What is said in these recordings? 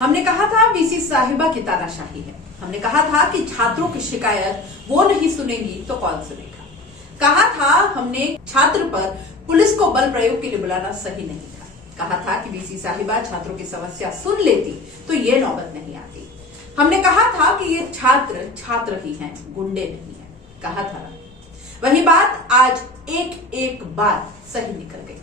हमने कहा था वीसी साहिबा की तानाशाही है। हमने कहा था कि छात्रों की शिकायत वो नहीं सुनेंगी तो कौन सुनेगा। कहा था हमने छात्र पर पुलिस को बल प्रयोग के लिए बुलाना सही नहीं था। कहा था कि वीसी साहिबा छात्रों की समस्या सुन लेती तो ये नौबत नहीं आती। हमने कहा था कि ये छात्र छात्र ही हैं, गुंडे नहीं है। कहा था वही बात आज एक एक बात सही निकल गई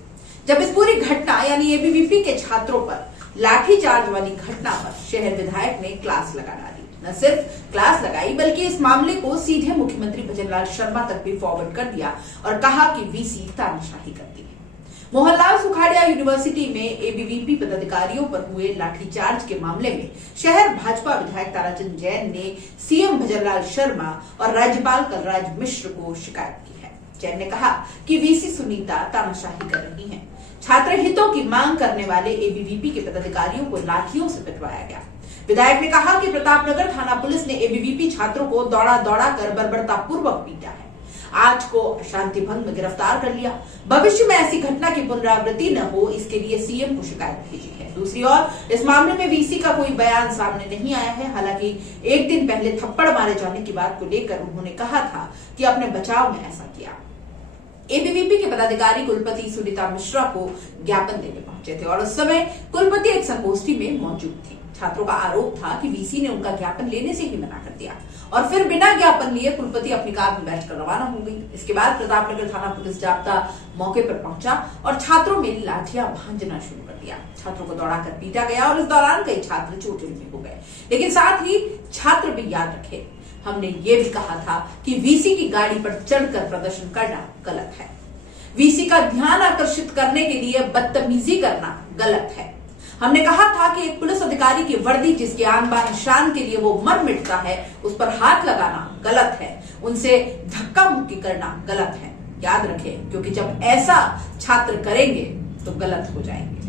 जब इस पूरी घटना यानी एबीवीपी के छात्रों पर लाठीचार्ज वाली घटना पर शहर विधायक ने क्लास लगा डाली। न सिर्फ क्लास लगाई बल्कि इस मामले को सीधे मुख्यमंत्री भजनलाल शर्मा तक भी फॉरवर्ड कर दिया और कहा कि वीसी तानाशाही करती है। मोहनलाल सुखाड़िया यूनिवर्सिटी में एबीवीपी पदाधिकारियों पर हुए लाठीचार्ज के मामले में शहर भाजपा विधायक ताराचंद जैन ने सीएम भजनलाल शर्मा और राज्यपाल कलराज मिश्र को शिकायत की है। जैन ने कहा कि वीसी सुनीता तानाशाही कर रही हैं। छात्र हितों की मांग करने वाले एबीवीपी के पदाधिकारियों को लाठियों से पिटवाया गया। विधायक ने कहा कि प्रतापनगर थाना पुलिस ने एबीवीपी छात्रों को दौड़ा दौड़ा कर बर्बरतापूर्वक पीटा है। आज को शांति भंग में गिरफ्तार कर लिया। भविष्य में ऐसी घटना की पुनरावृत्ति न हो इसके लिए सीएम को शिकायत भेजी है। दूसरी ओर इस मामले में वीसी का कोई बयान सामने नहीं आया है। हालांकि एक दिन पहले थप्पड़ मारे जाने की बात को लेकर उन्होंने कहा था कि अपने बचाव में ऐसा किया। एबीवीपी के पदाधिकारी कुलपति सुनीता मिश्रा को ज्ञापन देने पहुंचे थे और उस समय कुलपति एक संगोष्ठी में मौजूद थी। छात्रों का आरोप था कि वीसी ने उनका ज्ञापन लेने से ही मना कर दिया और फिर बिना ज्ञापन लिए कुलपति अपनी कार में बैठकर रवाना हो गई। इसके बाद प्रतापनगर थाना पुलिस जाब्ता मौके पर पहुंचा और छात्रों में लाठियां भांजना शुरू कर दिया। छात्रों को दौड़ाकर पीटा गया और इस दौरान कई छात्र चोटिल भी हो गए। लेकिन साथ ही छात्र भी याद रखे, हमने ये भी कहा था कि वीसी की गाड़ी पर चढ़कर प्रदर्शन करना गलत है। वीसी का ध्यान आकर्षित करने के लिए बदतमीजी करना गलत है। हमने कहा था कि एक पुलिस अधिकारी की वर्दी जिसके आन बान शान के लिए वो मर मिटता है उस पर हाथ लगाना गलत है। उनसे धक्का मुक्की करना गलत है। याद रखें, क्योंकि जब ऐसा छात्र करेंगे तो गलत हो जाएंगे।